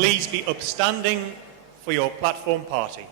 please be upstanding for your platform party.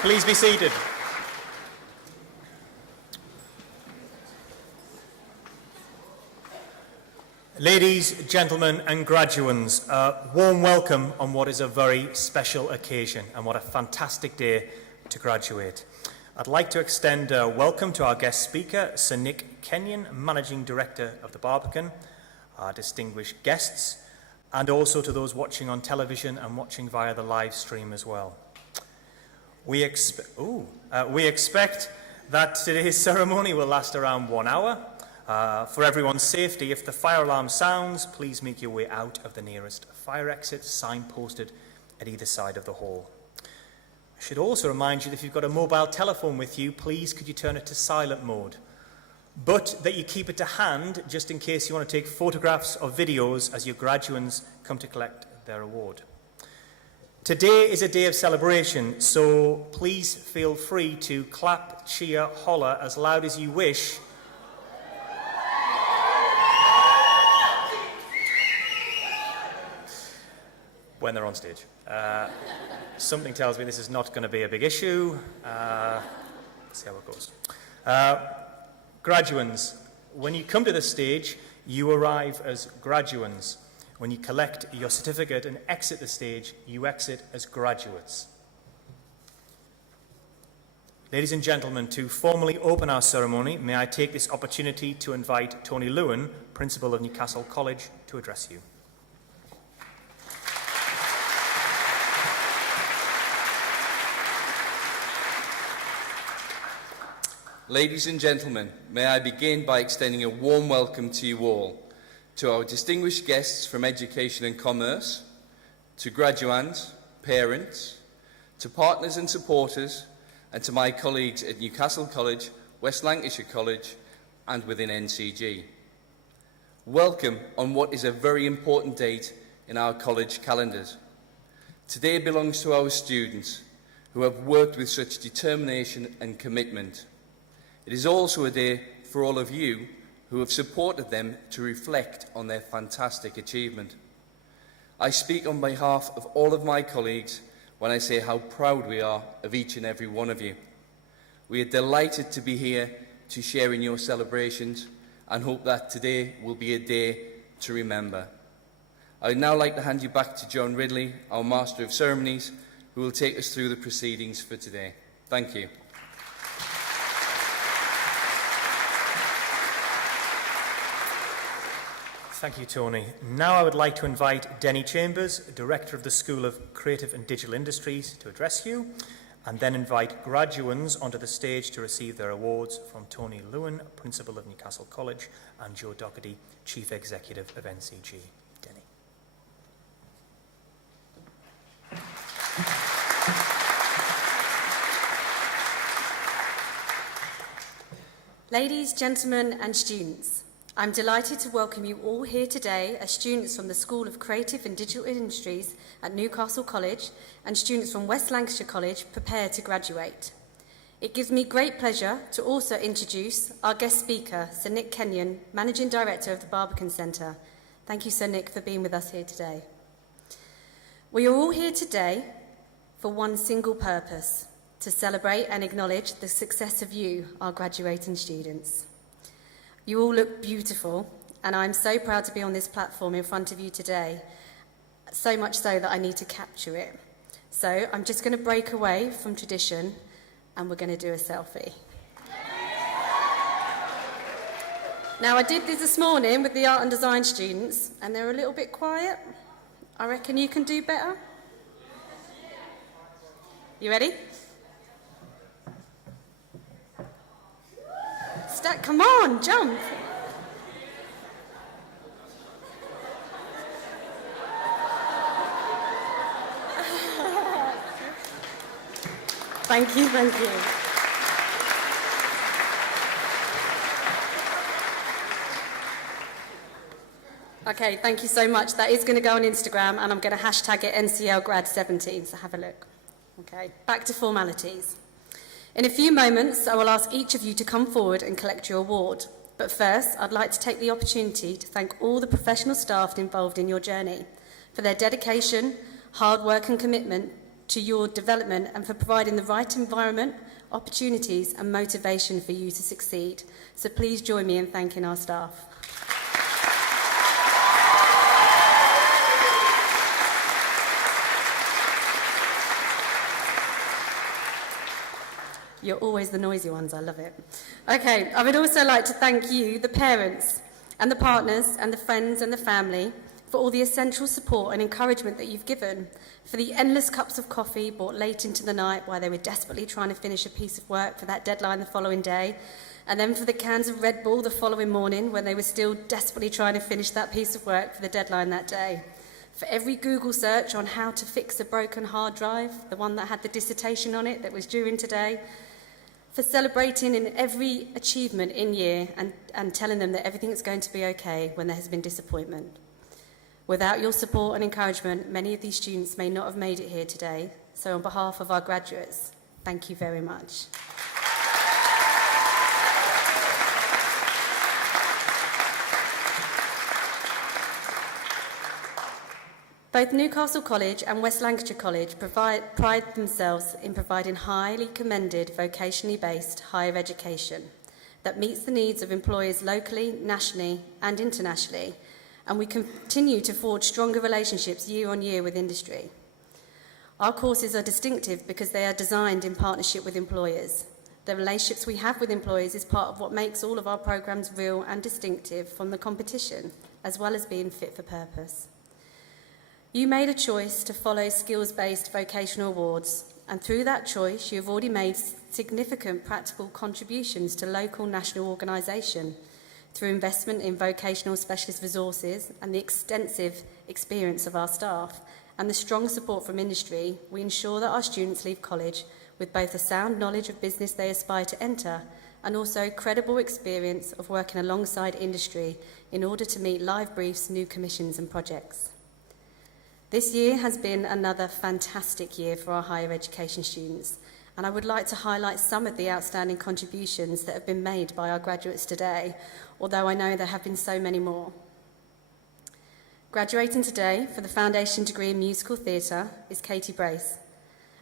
Please be seated. Ladies, gentlemen and graduands, a warm welcome on what is a very special occasion and what a fantastic day to graduate. I'd like to extend a welcome to our guest speaker, Sir Nick Kenyon, Managing Director of the Barbican, our distinguished guests, and also to those watching on television and watching via the live stream as well. We expect that today's ceremony will last around 1 hour. For everyone's safety, if the fire alarm sounds, please make your way out of the nearest fire exit, signposted at either side of the hall. I should also remind you that if you've got a mobile telephone with you, please could you turn it to silent mode, but that you keep it to hand just in case you want to take photographs or videos as your graduands come to collect their award. Today is a day of celebration, so please feel free to clap, cheer, holler as loud as you wish. When they're on stage. Something tells me this is not going to be a big issue. Let's see how it goes. Graduands, when you come to the stage, you arrive as graduands. When you collect your certificate and exit the stage, you exit as graduates. Ladies and gentlemen, to formally open our ceremony, may I take this opportunity to invite Tony Lewin, Principal of Newcastle College, to address you. Ladies and gentlemen, may I begin by extending a warm welcome to you all, to our distinguished guests from Education and Commerce, to graduands, parents, to partners and supporters, and to my colleagues at Newcastle College, West Lancashire College, and within NCG. Welcome on what is a very important date in our college calendars. Today belongs to our students who have worked with such determination and commitment. It is also a day for all of you who have supported them to reflect on their fantastic achievement. I speak on behalf of all of my colleagues when I say how proud we are of each and every one of you. We are delighted to be here to share in your celebrations and hope that today will be a day to remember. I would now like to hand you back to John Ridley, our Master of Ceremonies, who will take us through the proceedings for today. Thank you. Thank you, Tony. Now I would like to invite Denny Chambers, Director of the School of Creative and Digital Industries, to address you, and then invite graduands onto the stage to receive their awards from Tony Lewin, Principal of Newcastle College, and Joe Doherty, Chief Executive of NCG. Denny. Ladies, gentlemen and students, I'm delighted to welcome you all here today as students from the School of Creative and Digital Industries at Newcastle College and students from West Lancashire College prepare to graduate. It gives me great pleasure to also introduce our guest speaker, Sir Nick Kenyon, Managing Director of the Barbican Centre. Thank you, Sir Nick, for being with us here today. We are all here today for one single purpose: to celebrate and acknowledge the success of you, our graduating students. You all look beautiful, and I'm so proud to be on this platform in front of you today, so much so that I need to capture it. So I'm just going to break away from tradition, and we're going to do a selfie. Now, I did this morning with the art and design students, and they're a little bit quiet. I reckon you can do better. You ready? Come on, jump. Thank you, thank you. Okay, thank you so much. That is going to go on Instagram, and I'm going to hashtag it NCLGrad17, so have a look. Okay, back to formalities. In a few moments, I will ask each of you to come forward and collect your award. But first, I'd like to take the opportunity to thank all the professional staff involved in your journey for their dedication, hard work and commitment to your development, and for providing the right environment, opportunities and motivation for you to succeed. So please join me in thanking our staff. You're always the noisy ones, I love it. Okay, I would also like to thank you, the parents and the partners and the friends and the family, for all the essential support and encouragement that you've given, for the endless cups of coffee brought late into the night while they were desperately trying to finish a piece of work for that deadline the following day, and then for the cans of Red Bull the following morning when they were still desperately trying to finish that piece of work for the deadline that day. For every Google search on how to fix a broken hard drive, the one that had the dissertation on it that was due in today, for celebrating in every achievement in year and telling them that everything is going to be okay when there has been disappointment. Without your support and encouragement, many of these students may not have made it here today. So on behalf of our graduates, thank you very much. Both Newcastle College and West Lancashire College pride themselves in providing highly commended vocationally based higher education that meets the needs of employers locally, nationally and internationally, and we continue to forge stronger relationships year on year with industry. Our courses are distinctive because they are designed in partnership with employers. The relationships we have with employers is part of what makes all of our programs real and distinctive from the competition, as well as being fit for purpose. You made a choice to follow skills-based vocational awards, and through that choice, you have already made significant practical contributions to local national organisation through investment in vocational specialist resources and the extensive experience of our staff and the strong support from industry. We ensure that our students leave college with both a sound knowledge of business they aspire to enter and also credible experience of working alongside industry in order to meet live briefs, new commissions and projects. This year has been another fantastic year for our higher education students, and I would like to highlight some of the outstanding contributions that have been made by our graduates today, although I know there have been so many more. Graduating today for the foundation degree in musical theatre is Katie Brace,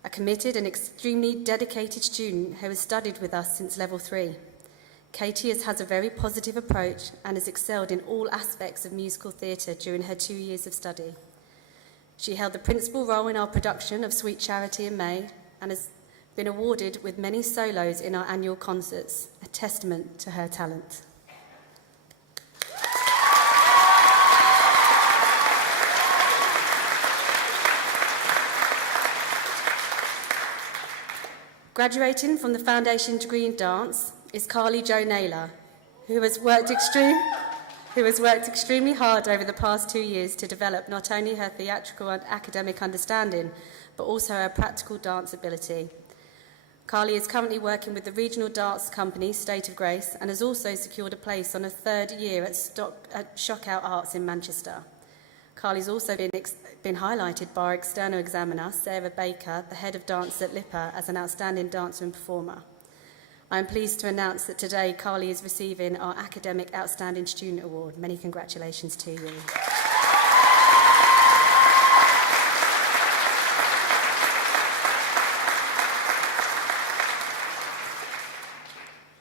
a committed and extremely dedicated student who has studied with us since level 3. Katie has a very positive approach and has excelled in all aspects of musical theatre during her 2 years of study. She held the principal role in our production of Sweet Charity in May and has been awarded with many solos in our annual concerts, a testament to her talent. Graduating from the foundation degree in dance is Carly Jo Naylor, who has worked extremely hard over the past 2 years to develop not only her theatrical and academic understanding, but also her practical dance ability. Carly is currently working with the regional dance company State of Grace and has also secured a place on a 3rd year at Shockout Arts in Manchester. Carly's also been highlighted by our external examiner, Sarah Baker, the head of dance at LIPA, as an outstanding dancer and performer. I am pleased to announce that today Carly is receiving our Academic Outstanding Student Award. Many congratulations to you.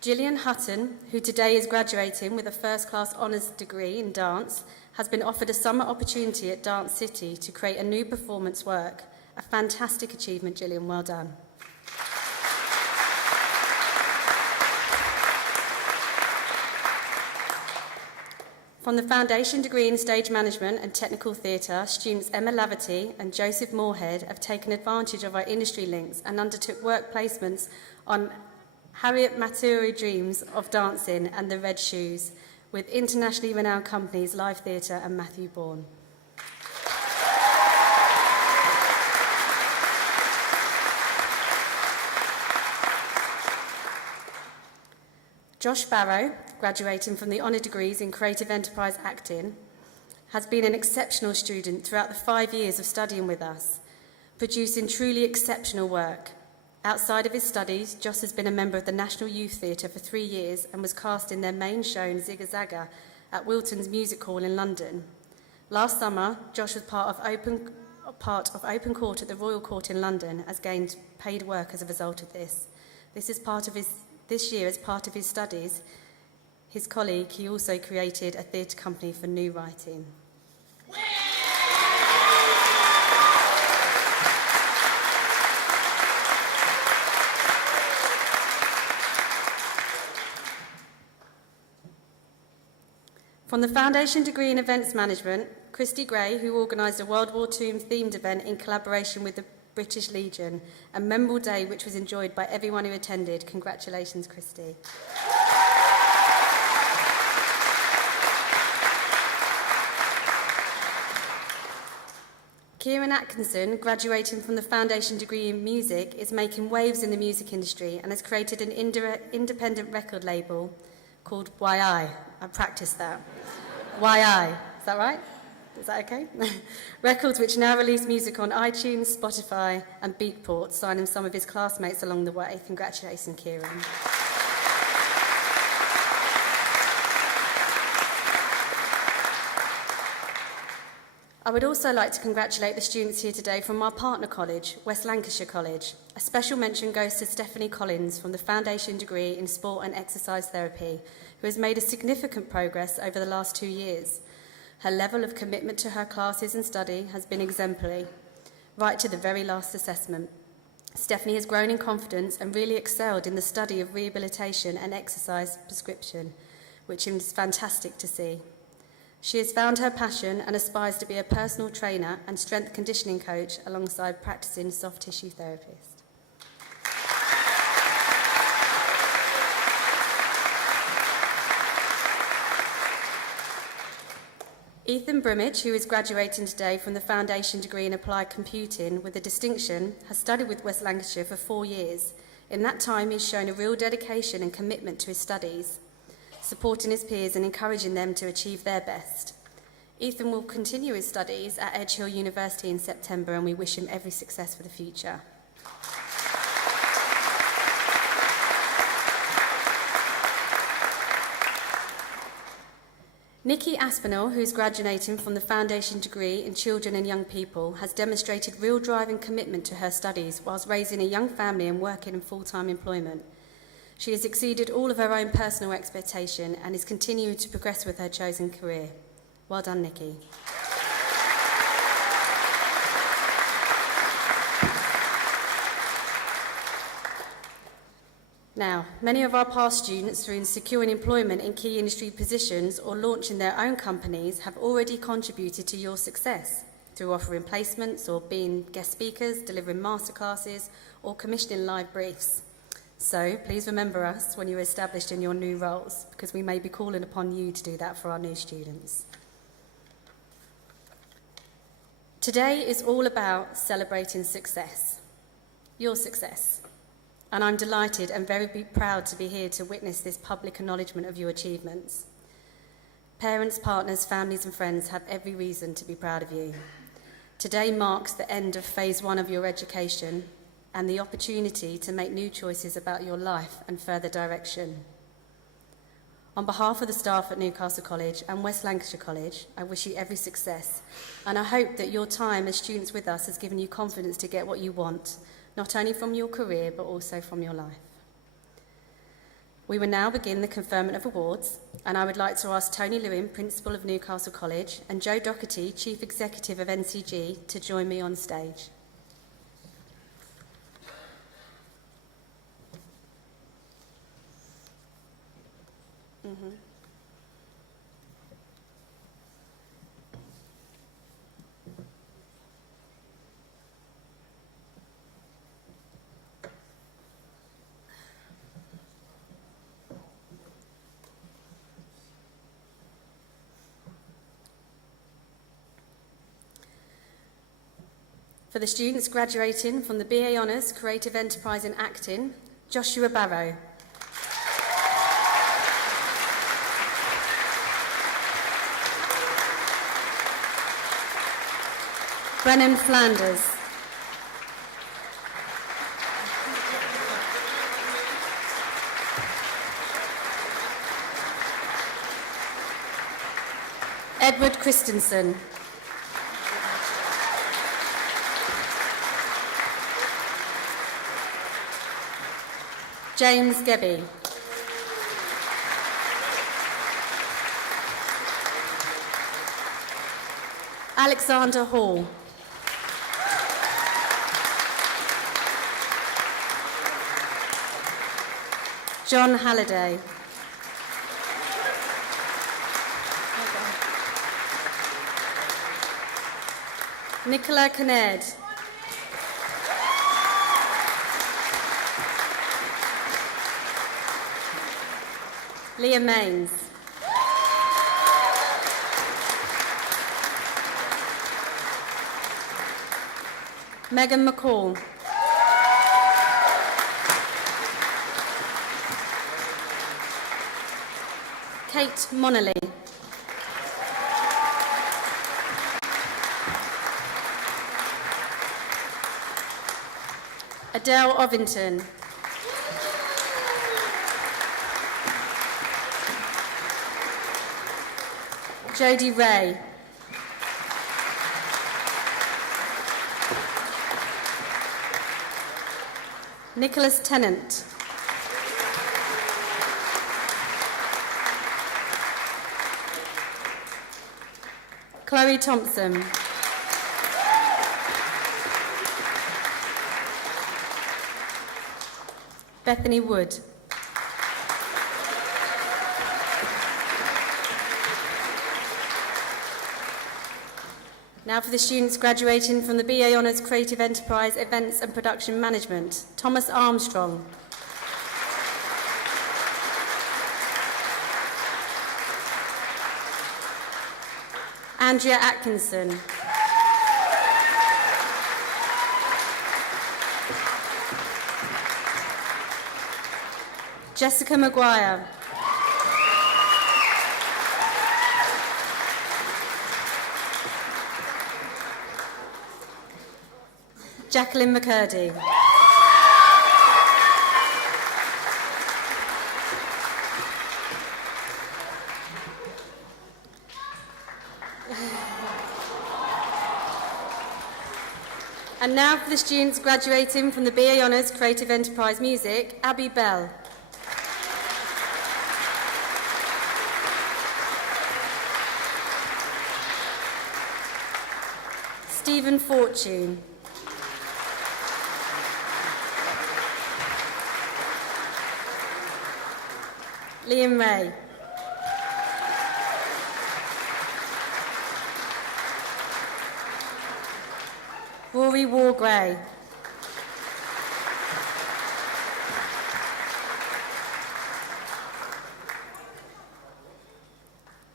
Gillian Hutton, who today is graduating with a first-class honours degree in dance, has been offered a summer opportunity at Dance City to create a new performance work. A fantastic achievement, Gillian. Well done. From the Foundation degree in Stage Management and Technical Theatre, students Emma Laverty and Joseph Moorhead have taken advantage of our industry links and undertook work placements on Harriet Maturi Dreams of Dancing and The Red Shoes with internationally renowned companies Live Theatre and Matthew Bourne. Josh Barrow, graduating from the honour degrees in Creative Enterprise Acting, has been an exceptional student throughout the 5 years of studying with us, producing truly exceptional work. Outside of his studies, Josh has been a member of the National Youth Theatre for 3 years and was cast in their main show Zigga Zagga at Wilton's Music Hall in London. Last summer, Josh was part of Open Court at the Royal Court in London, has gained paid work as a result of this. This year, as part of his studies, his colleague, he also created a theatre company for new writing. From the Foundation degree in Events Management, Christy Gray, who organised a World War II themed event in collaboration with the British Legion, a memorable day which was enjoyed by everyone who attended. Congratulations, Christy. Kieran Atkinson, graduating from the Foundation degree in Music, is making waves in the music industry and has created an independent record label called YI. I practiced that. YI. Is that right? Is that okay? Records which now release music on iTunes, Spotify and Beatport, signing some of his classmates along the way. Congratulations, Kieran. I would also like to congratulate the students here today from our partner college, West Lancashire College. A special mention goes to Stephanie Collins from the Foundation degree in Sport and Exercise Therapy, who has made a significant progress over the last 2 years. Her level of commitment to her classes and study has been exemplary, right to the very last assessment. Stephanie has grown in confidence and really excelled in the study of rehabilitation and exercise prescription, which is fantastic to see. She has found her passion and aspires to be a personal trainer and strength conditioning coach alongside practicing soft tissue therapist. Ethan Brimage, who is graduating today from the Foundation degree in Applied Computing with a distinction, has studied with West Lancashire for 4 years. In that time, he's shown a real dedication and commitment to his studies, supporting his peers and encouraging them to achieve their best. Ethan will continue his studies at Edge Hill University in September, and we wish him every success for the future. Nikki Aspinall, who is graduating from the Foundation degree in Children and Young People, has demonstrated real drive and commitment to her studies whilst raising a young family and working in full-time employment. She has exceeded all of her own personal expectation and is continuing to progress with her chosen career. Well done, Nikki. Now, many of our past students, through securing employment in key industry positions or launching their own companies, have already contributed to your success through offering placements or being guest speakers, delivering masterclasses or commissioning live briefs. So please remember us when you're established in your new roles, because we may be calling upon you to do that for our new students. Today is all about celebrating success, your success. And I'm delighted and very proud to be here to witness this public acknowledgement of your achievements. Parents, partners, families and friends have every reason to be proud of you. Today marks the end of phase 1 of your education, and the opportunity to make new choices about your life and further direction. On behalf of the staff at Newcastle College and West Lancashire College, I wish you every success, and I hope that your time as students with us has given you confidence to get what you want, not only from your career, but also from your life. We will now begin the conferment of awards, and I would like to ask Tony Lewin, Principal of Newcastle College, and Joe Doherty, Chief Executive of NCG, to join me on stage. For the students graduating from the BA Honours Creative Enterprise in Acting, Joshua Barrow. Brennan Flanders. Edward Christensen. James Gebby. Alexander Hall. John Halliday. Nicola Kinnaird. Leah Mains. Megan McCall. Kate Monnerly. Adele Ovington. Jodie Ray. Nicholas Tennant. Chloe Thompson. Bethany Wood. Now for the students graduating from the BA Honours Creative Enterprise Events and Production Management, Thomas Armstrong. Andrea Atkinson. Jessica Maguire. Jacqueline McCurdy. And now for the students graduating from the BA Honours Creative Enterprise Music, Abby Bell. Stephen Fortune. Liam Ray. Rory Wargray.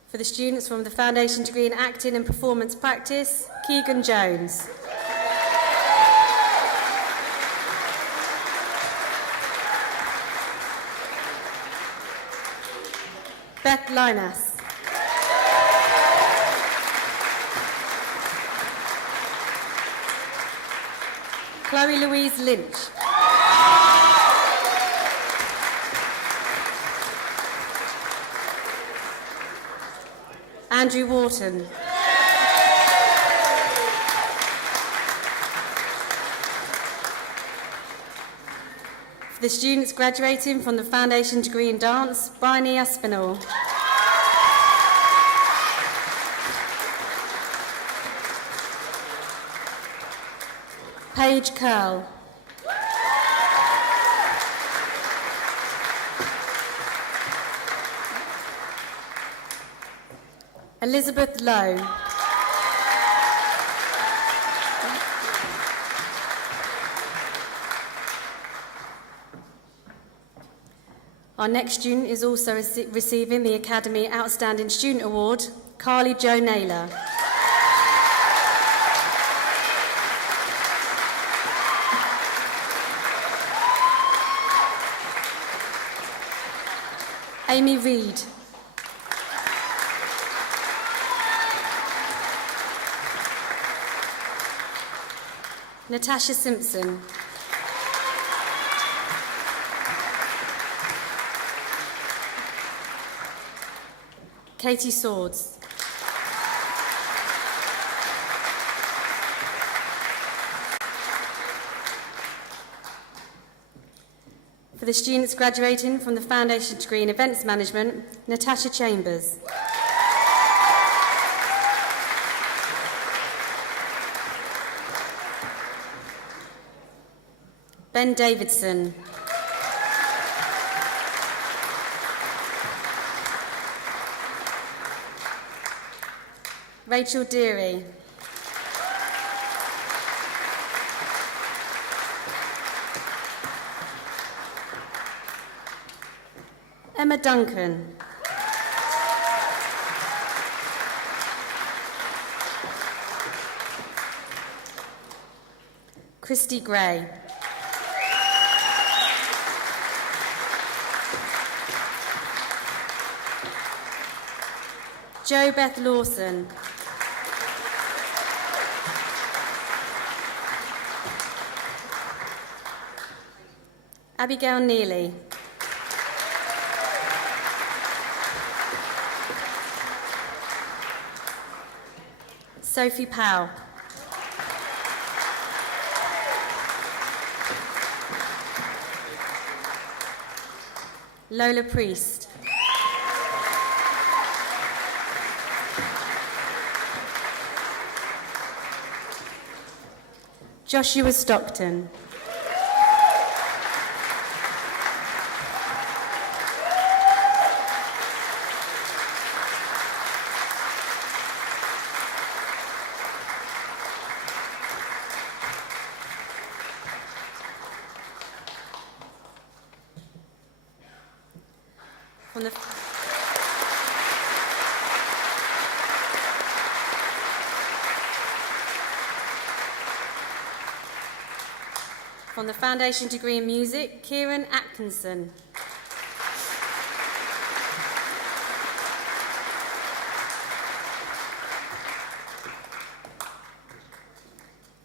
For the students from the Foundation Degree in Acting and Performance Practice, Keegan Jones. Beth Linas. Chloe Louise Lynch. Andrew Wharton. For the students graduating from the Foundation Degree in Dance, Bryony Aspinall. Paige Curl. Elizabeth Lowe. Our next student is also receiving the Academy Outstanding Student Award, Carly Jo Naylor. Amy Reid. Natasha Simpson. Katie Swords. For the students graduating from the Foundation Degree in Events Management, Natasha Chambers. Ben Davidson. Rachel Deary. Emma Duncan. Christy Gray. Jo Beth Lawson. Abigail Neely. Sophie Powell. Lola Priest. Joshua Stockton. From the Foundation Degree in Music, Kieran Atkinson.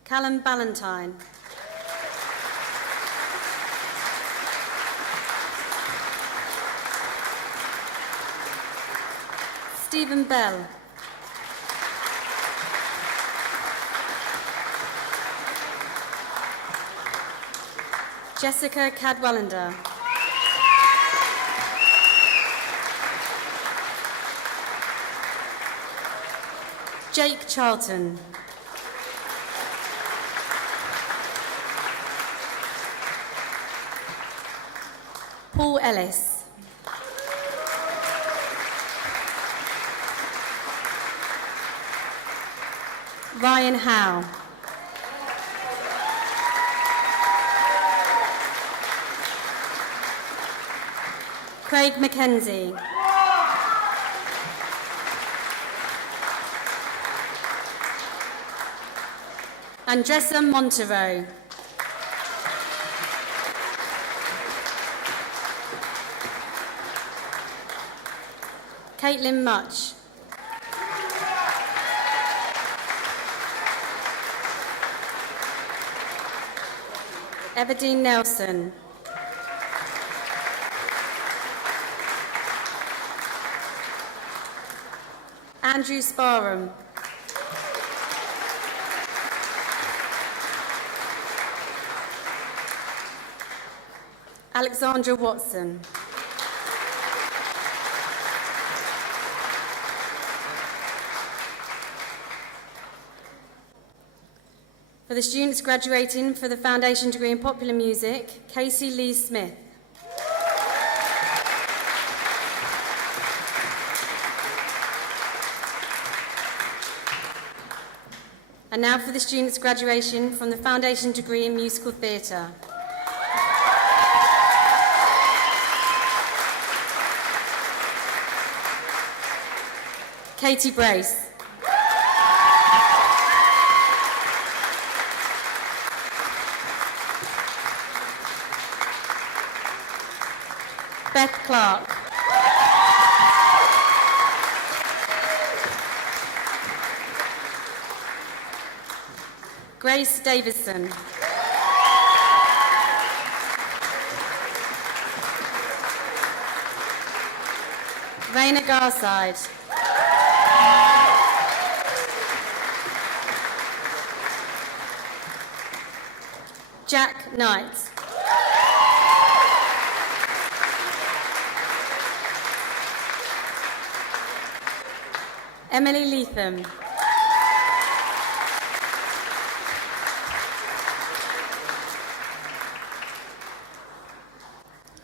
Callum Ballantyne. Stephen Bell. Jessica Cadwallander. Jake Charlton. Paul Ellis. Ryan Howe. Craig Mackenzie. Andressa Montero. Caitlin Much. Everdeen Nelson. Andrew Sparham. Alexandra Watson. For the students graduating for the Foundation Degree in Popular Music, Casey Lee Smith. And now for the students graduation from the Foundation Degree in Musical Theatre. Katie Brace. Beth Clark. Grace Davidson. Raina Garside. Jack Knight. Emily Leatham.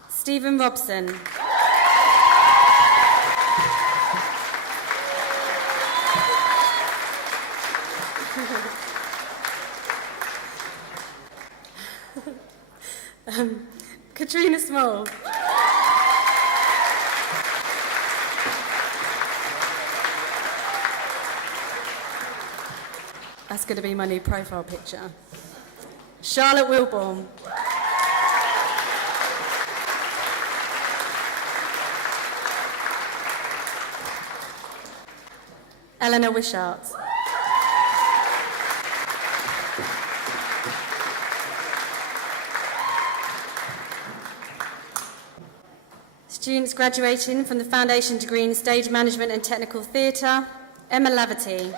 Stephen Robson. Katrina Small. That's going to be my new profile picture. Charlotte Wilborn. Eleanor Wishart. Students graduating from the Foundation Degree in Stage Management and Technical Theatre, Emma Laverty.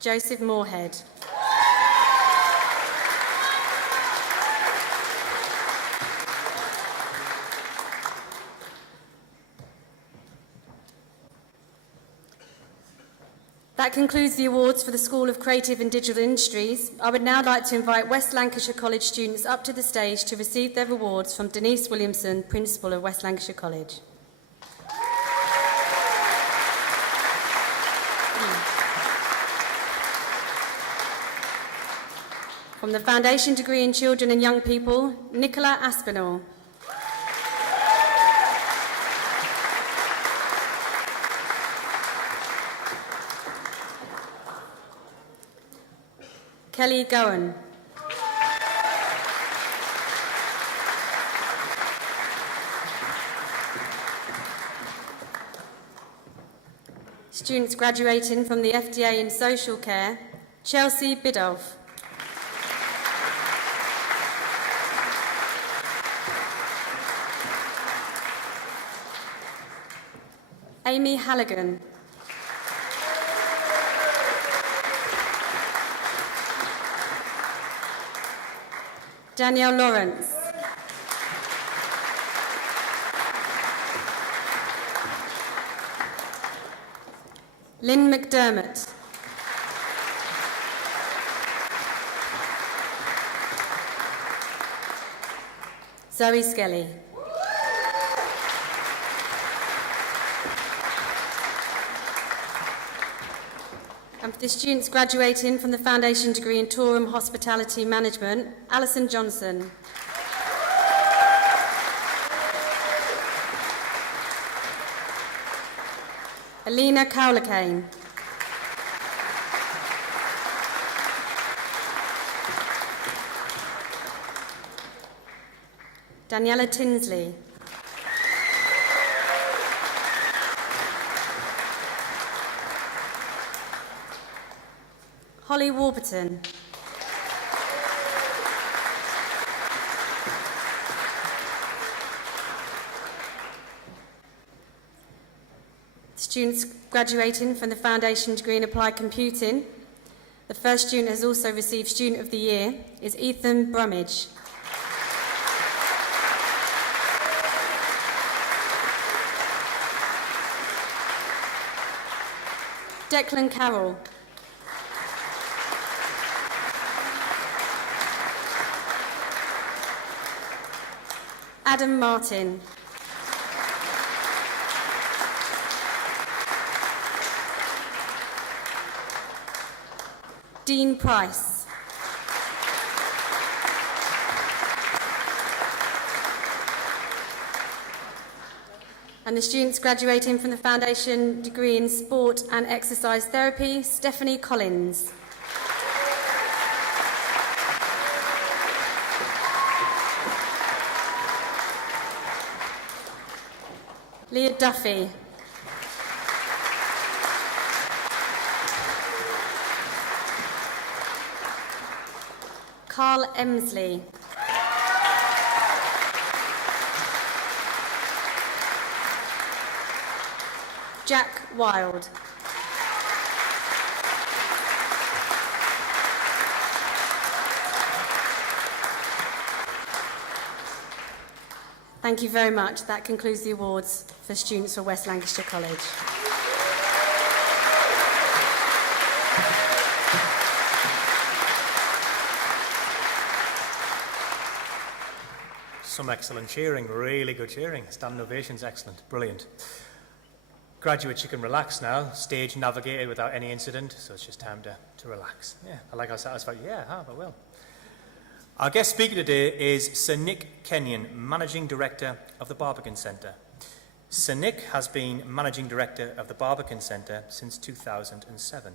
Joseph Moorhead. That concludes the awards for the School of Creative and Digital Industries. I would now like to invite West Lancashire College students up to the stage to receive their awards from Denise Williamson, Principal of West Lancashire College. From the Foundation Degree in Children and Young People, Nicola Aspinall. Kelly Gowan. Students graduating from the FDA in Social Care, Chelsea Biddulph. Amy Halligan. Danielle Lawrence. Lynn McDermott. Zoe Skelly. And for the students graduating from the Foundation Degree in Tourism Hospitality Management, Alison Johnson. Alina Cowlacane. Daniela Tinsley. Holly Warburton. Students graduating from the Foundation degree in Applied Computing. The first student has also received Student of the Year is Ethan Brummage. Declan Carroll. Adam Martin. Dean Price. And the students graduating from the Foundation degree in Sport and Exercise Therapy, Stephanie Collins. Leah Duffy. Carl Emsley. Jack Wilde. Thank you very much. That concludes the awards for students for West Lancashire College. Some excellent cheering, really good cheering. Standing ovations, excellent, brilliant. Graduates, you can relax now. Stage navigated without any incident, so it's just time to relax. Yeah, I like how satisfied. Yeah, I will. Our guest speaker today is Sir Nick Kenyon, Managing Director of the Barbican Centre. Sir Nick has been Managing Director of the Barbican Centre since 2007.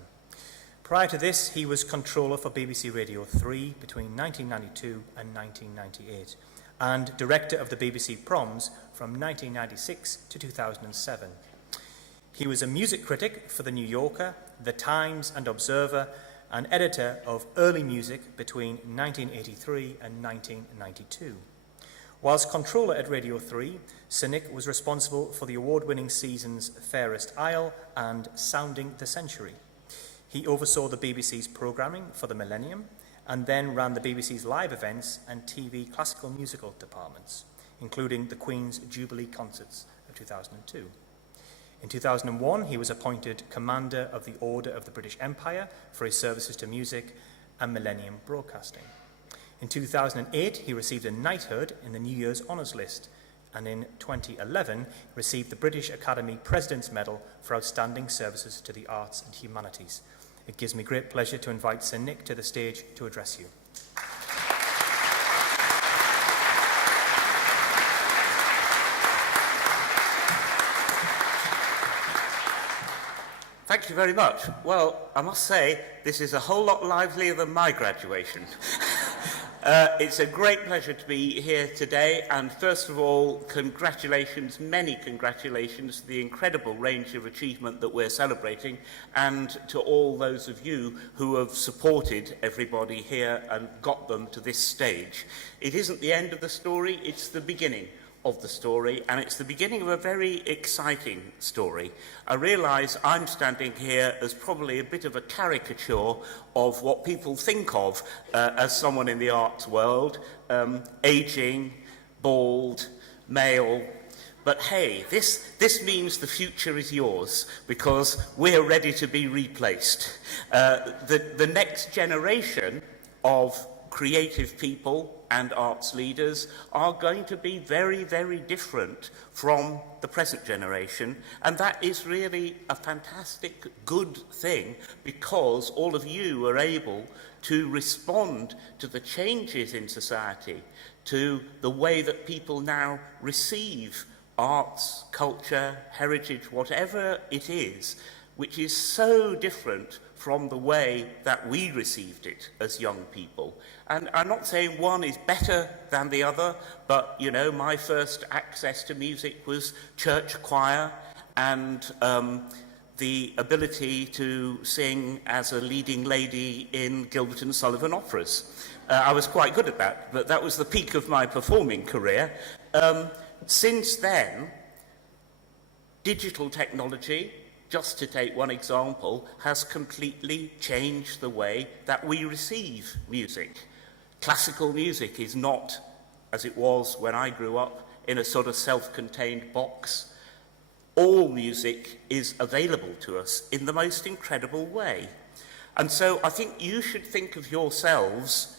Prior to this, he was Controller for BBC Radio 3 between 1992 and 1998, and Director of the BBC Proms from 1996 to 2007. He was a music critic for The New Yorker, The Times and Observer, and editor of Early Music between 1983 and 1992. Whilst Controller at Radio 3, Sir Nick was responsible for the award-winning seasons Fairest Isle and Sounding the Century. He oversaw the BBC's programming for the Millennium and then ran the BBC's live events and TV classical musical departments, including the Queen's Jubilee Concerts of 2002. In 2001, he was appointed Commander of the Order of the British Empire for his services to music and Millennium Broadcasting. In 2008, he received a knighthood in the New Year's Honours List, and in 2011, received the British Academy President's Medal for outstanding services to the arts and humanities. It gives me great pleasure to invite Sir Nick to the stage to address you. Thank you very much. Well, I must say, this is a whole lot livelier than my graduation. It's a great pleasure to be here today, and first of all, congratulations, many congratulations to the incredible range of achievement that we're celebrating, and to all those of you who have supported everybody here and got them to this stage. It isn't the end of the story, it's the beginning of the story, and it's the beginning of a very exciting story. I realise I'm standing here as probably a bit of a caricature of what people think of as someone in the arts world, ageing, bald, male. But hey, this means the future is yours, because we're ready to be replaced. The next generation of creative people and arts leaders are going to be very, very different from the present generation, and that is really a fantastic, good thing, because all of you are able to respond to the changes in society, to the way that people now receive arts, culture, heritage, whatever it is, which is so different from the way that we received it as young people. And I'm not saying one is better than the other, but, you know, my first access to music was church choir, and the ability to sing as a leading lady in Gilbert and Sullivan operas. I was quite good at that, but that was the peak of my performing career. Since then, digital technology, just to take one example, has completely changed the way that we receive music. Classical music is not, as it was when I grew up, in a sort of self-contained box. All music is available to us in the most incredible way. And so I think you should think of yourselves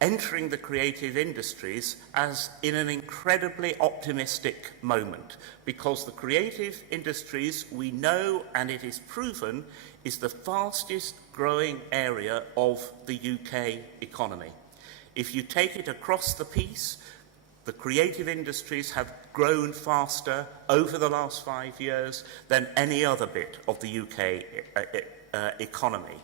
entering the creative industries as in an incredibly optimistic moment, because the creative industries, we know, and it is proven, is the fastest growing area of the UK economy. If you take it across the piece, the creative industries have grown faster over the last 5 years than any other bit of the UK economy.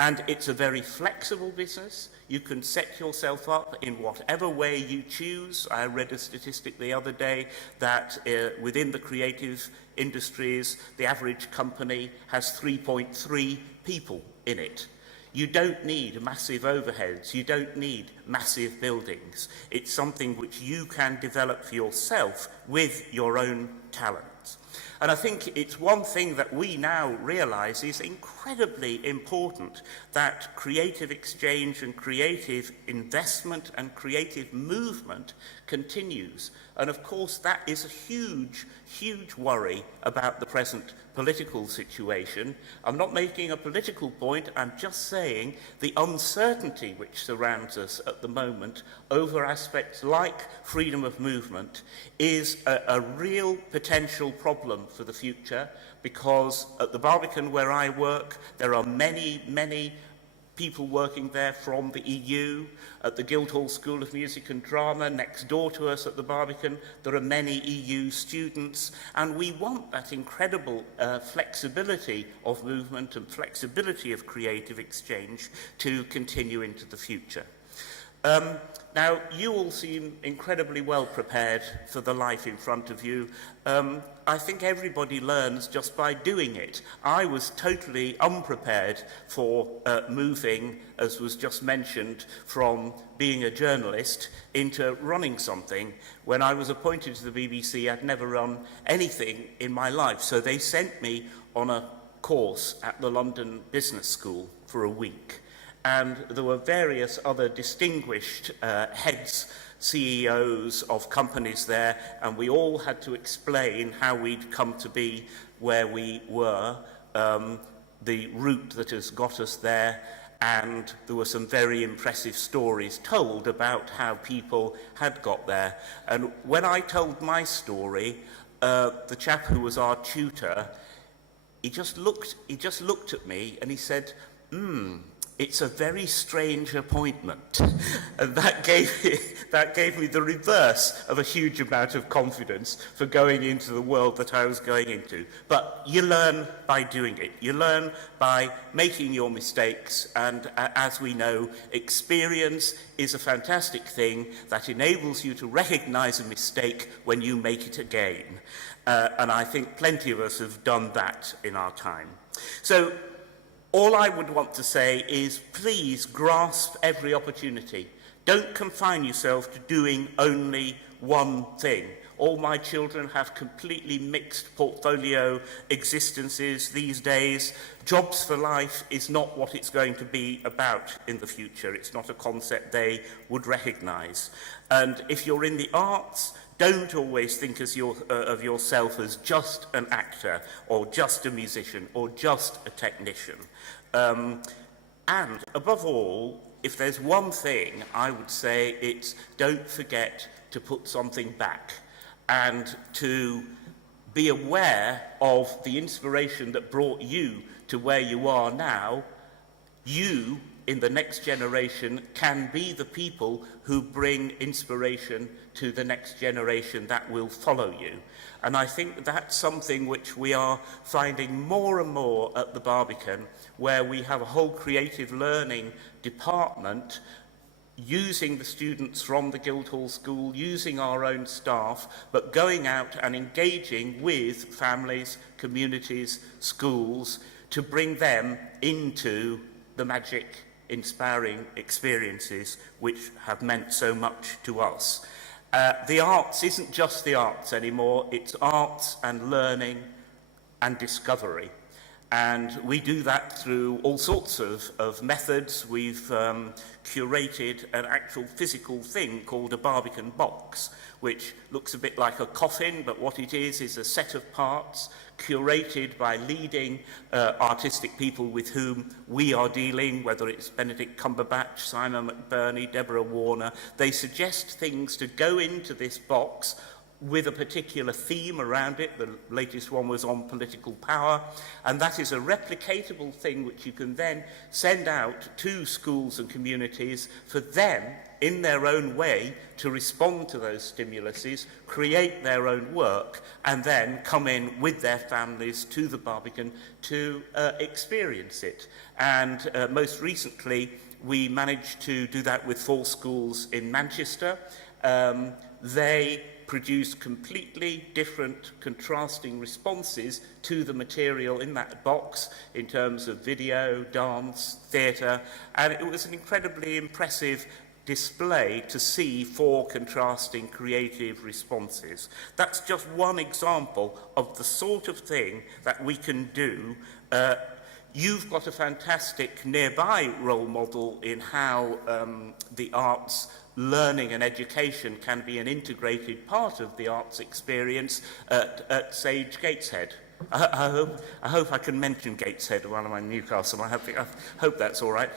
And it's a very flexible business. You can set yourself up in whatever way you choose. I read a statistic the other day that within the creative industries, the average company has 3.3 people in it. You don't need massive overheads. You don't need massive buildings. It's something which you can develop for yourself with your own talents. And I think it's one thing that we now realise is incredibly important, that creative exchange and creative investment and creative movement continues. And of course, that is a huge, huge worry about the present political situation. I'm not making a political point, I'm just saying the uncertainty which surrounds us at the moment over aspects like freedom of movement is a real potential problem for the future, because at the Barbican where I work, there are many, many people working there from the EU. At the Guildhall School of Music and Drama, next door to us at the Barbican, there are many EU students, and we want that incredible flexibility of movement and flexibility of creative exchange to continue into the future. Now, you all seem incredibly well prepared for the life in front of you. I think everybody learns just by doing it. I was totally unprepared for moving, as was just mentioned, from being a journalist into running something. When I was appointed to the BBC, I'd never run anything in my life, so they sent me on a course at the London Business School for a week. And there were various other distinguished heads, CEOs of companies there, and we all had to explain how we'd come to be where we were, the route that has got us there, and there were some very impressive stories told about how people had got there. And when I told my story, the chap who was our tutor, he just looked at me and he said, "It's a very strange appointment." And that gave me the reverse of a huge amount of confidence for going into the world that I was going into. But you learn by doing it. You learn by making your mistakes. And as we know, experience is a fantastic thing that enables you to recognize a mistake when you make it again. And I think plenty of us have done that in our time. So, all I would want to say is please grasp every opportunity. Don't confine yourself to doing only one thing. All my children have completely mixed portfolio existences these days. Jobs for life is not what it's going to be about in the future. It's not a concept they would recognise. And if you're in the arts, don't always think of yourself as just an actor or just a musician or just a technician. And above all, if there's one thing I would say, it's don't forget to put something back and to be aware of the inspiration that brought you to where you are now. You, in the next generation, can be the people who bring inspiration to the next generation that will follow you. And I think that's something which we are finding more and more at the Barbican, where we have a whole creative learning department using the students from the Guildhall School, using our own staff, but going out and engaging with families, communities, schools to bring them into the magic, inspiring experiences which have meant so much to us. The arts isn't just the arts anymore, it's arts and learning and discovery. And we do that through all sorts of methods. We've curated an actual physical thing called a Barbican box, which looks a bit like a coffin, but what it is a set of parts curated by leading artistic people with whom we are dealing, whether it's Benedict Cumberbatch, Simon McBurney, Deborah Warner. They suggest things to go into this box with a particular theme around it. The latest one was on political power, and that is a replicatable thing which you can then send out to schools and communities for them, in their own way, to respond to those stimuluses, create their own work, and then come in with their families to the Barbican to experience it. And most recently, we managed to do that with 4 schools in Manchester. They produce completely different, contrasting responses to the material in that box in terms of video, dance, theatre, and it was an incredibly impressive display to see 4 contrasting creative responses. That's just one example of the sort of thing that we can do. You've got a fantastic nearby role model in how the arts learning and education can be an integrated part of the arts experience at Sage Gateshead. I hope I can mention Gateshead while I'm in Newcastle. I hope that's all right.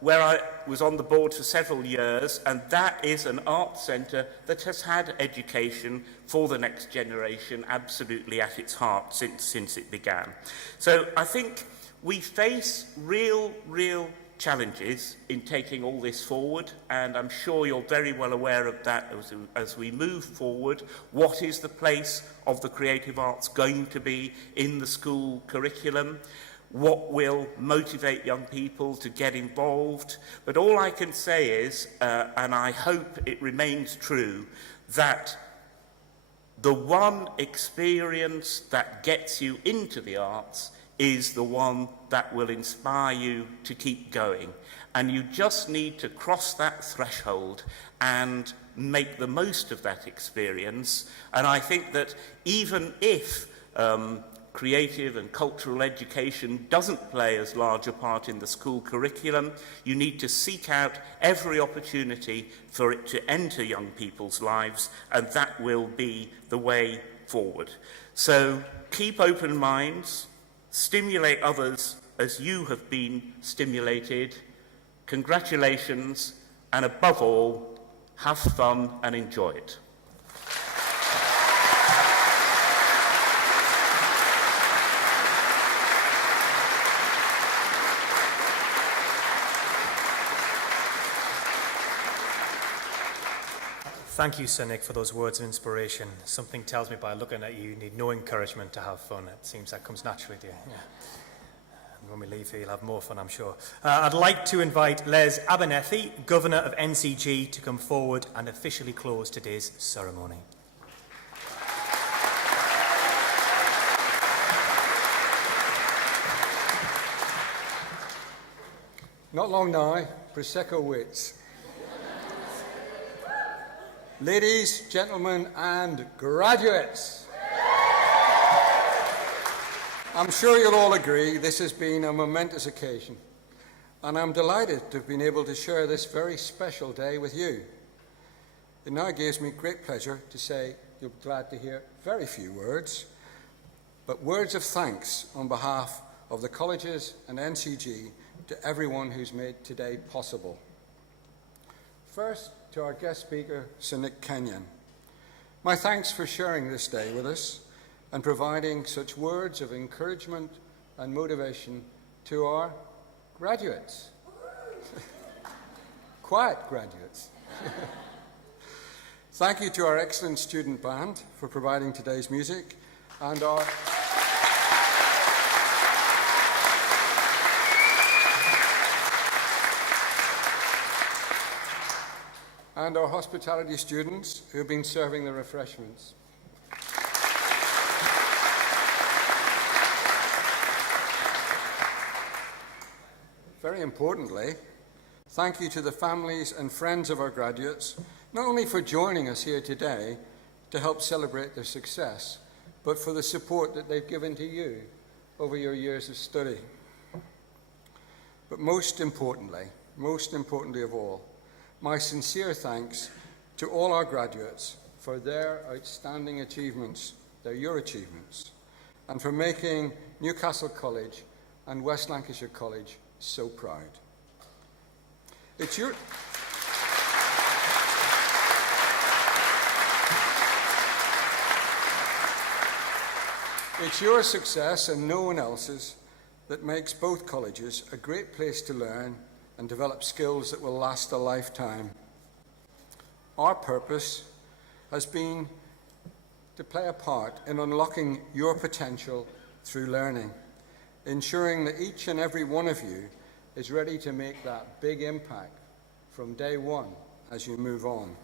Where I was on the board for several years, and that is an art centre that has had education for the next generation absolutely at its heart since it began. So I think we face real challenges in taking all this forward, and I'm sure you're very well aware of that as we move forward. What is the place of the creative arts going to be in the school curriculum? What will motivate young people to get involved? But all I can say is, and I hope it remains true, that the one experience that gets you into the arts is the one that will inspire you to keep going. And you just need to cross that threshold and make the most of that experience. And I think that even if creative and cultural education doesn't play as large a part in the school curriculum, you need to seek out every opportunity for it to enter young people's lives, and that will be the way forward. So keep open minds, stimulate others as you have been stimulated. Congratulations, and above all, have fun and enjoy it. Thank you, Sir Nick, for those words of inspiration. Something tells me by looking at you, you need no encouragement to have fun. It seems that comes naturally to you. Yeah. And when we leave here, you'll have more fun, I'm sure. I'd like to invite Les Abernethy, Governor of NCG, to come forward and officially close today's ceremony. Not long now, Prosecco waits. Ladies, gentlemen, and graduates, I'm sure you'll all agree this has been a momentous occasion, and I'm delighted to have been able to share this very special day with you. It now gives me great pleasure to say you'll be glad to hear very few words, but words of thanks on behalf of the colleges and NCG to everyone who's made today possible. First, to our guest speaker, Sir Nick Kenyon. My thanks for sharing this day with us and providing such words of encouragement and motivation to our graduates. Quiet graduates. Thank you to our excellent student band for providing today's music, and our and our hospitality students who have been serving the refreshments. Very importantly, thank you to the families and friends of our graduates, not only for joining us here today to help celebrate their success, but for the support that they've given to you over your years of study. But most importantly of all, my sincere thanks to all our graduates for their outstanding achievements, they're your achievements, and for making Newcastle College and West Lancashire College so proud. It's your success and no one else's that makes both colleges a great place to learn and develop skills that will last a lifetime. Our purpose has been to play a part in unlocking your potential through learning, ensuring that each and every one of you is ready to make that big impact from day one as you move on.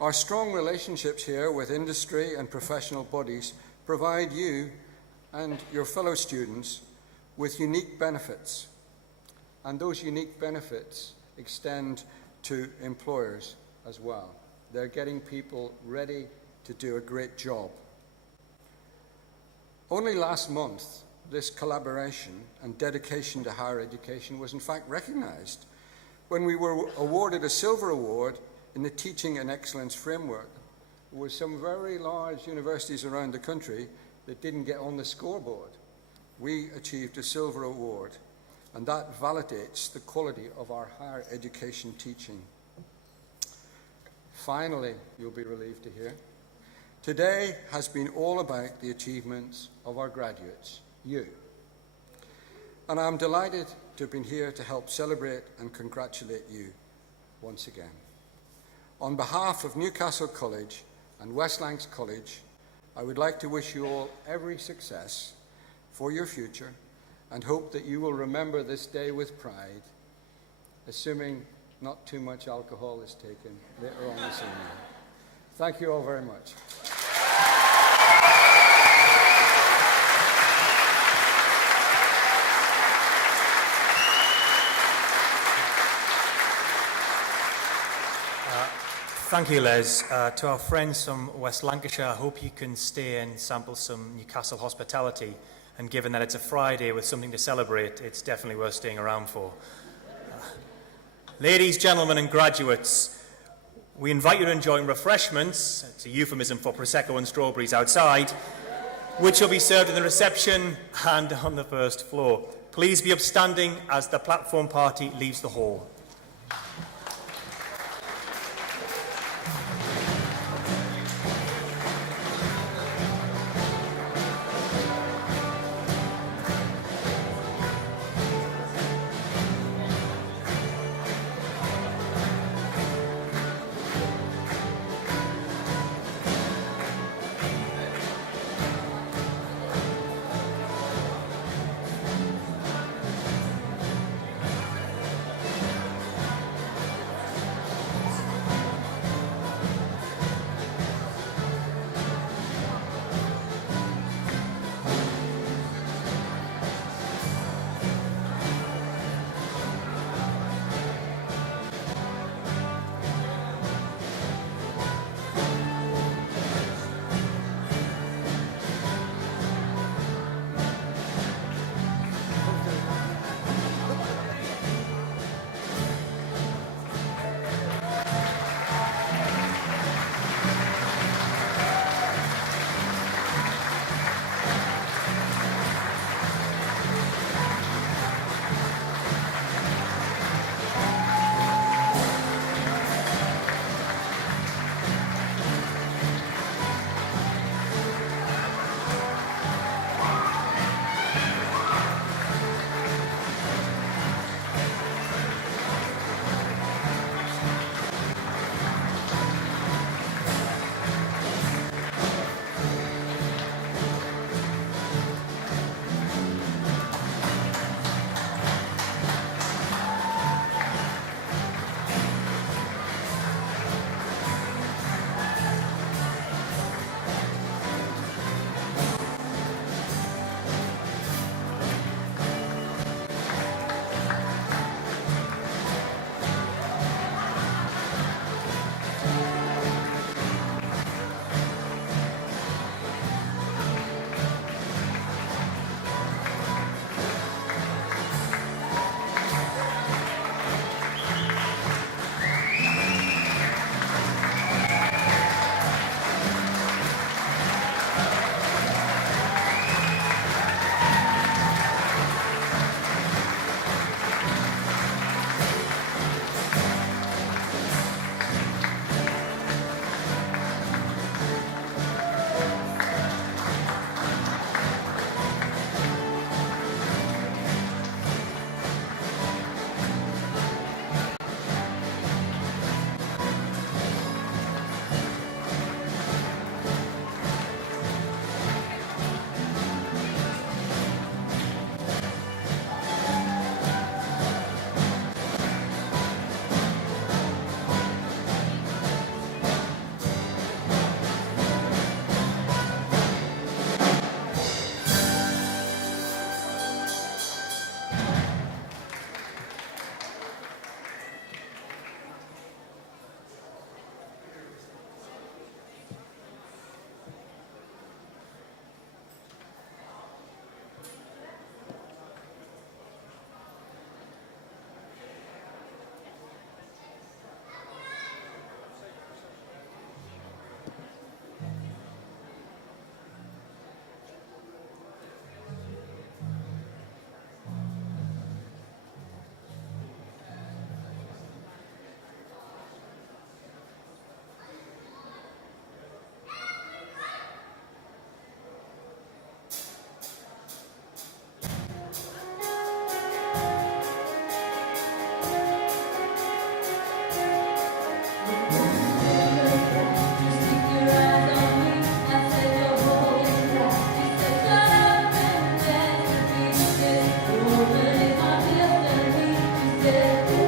Our strong relationships here with industry and professional bodies provide you and your fellow students with unique benefits, and those unique benefits extend to employers as well. They're getting people ready to do a great job. Only last month, this collaboration and dedication to higher education was in fact recognised when we were awarded a silver award in the Teaching and Excellence Framework, with some very large universities around the country that didn't get on the scoreboard. We achieved a silver award, and that validates the quality of our higher education teaching. Finally, you'll be relieved to hear, today has been all about the achievements of our graduates, you. And I'm delighted to have been here to help celebrate and congratulate you once again. On behalf of Newcastle College and West Lancs College, I would like to wish you all every success for your future and hope that you will remember this day with pride, assuming not too much alcohol is taken later on this evening. Thank you all very much. Thank you, Les. To our friends from West Lancashire, I hope you can stay and sample some Newcastle hospitality. And given that it's a Friday with something to celebrate, it's definitely worth staying around for. Ladies, gentlemen, and graduates, we invite you to enjoy refreshments, it's a euphemism for Prosecco and strawberries outside, which will be served in the reception and on the first floor. Please be upstanding as the platform party leaves the hall. together.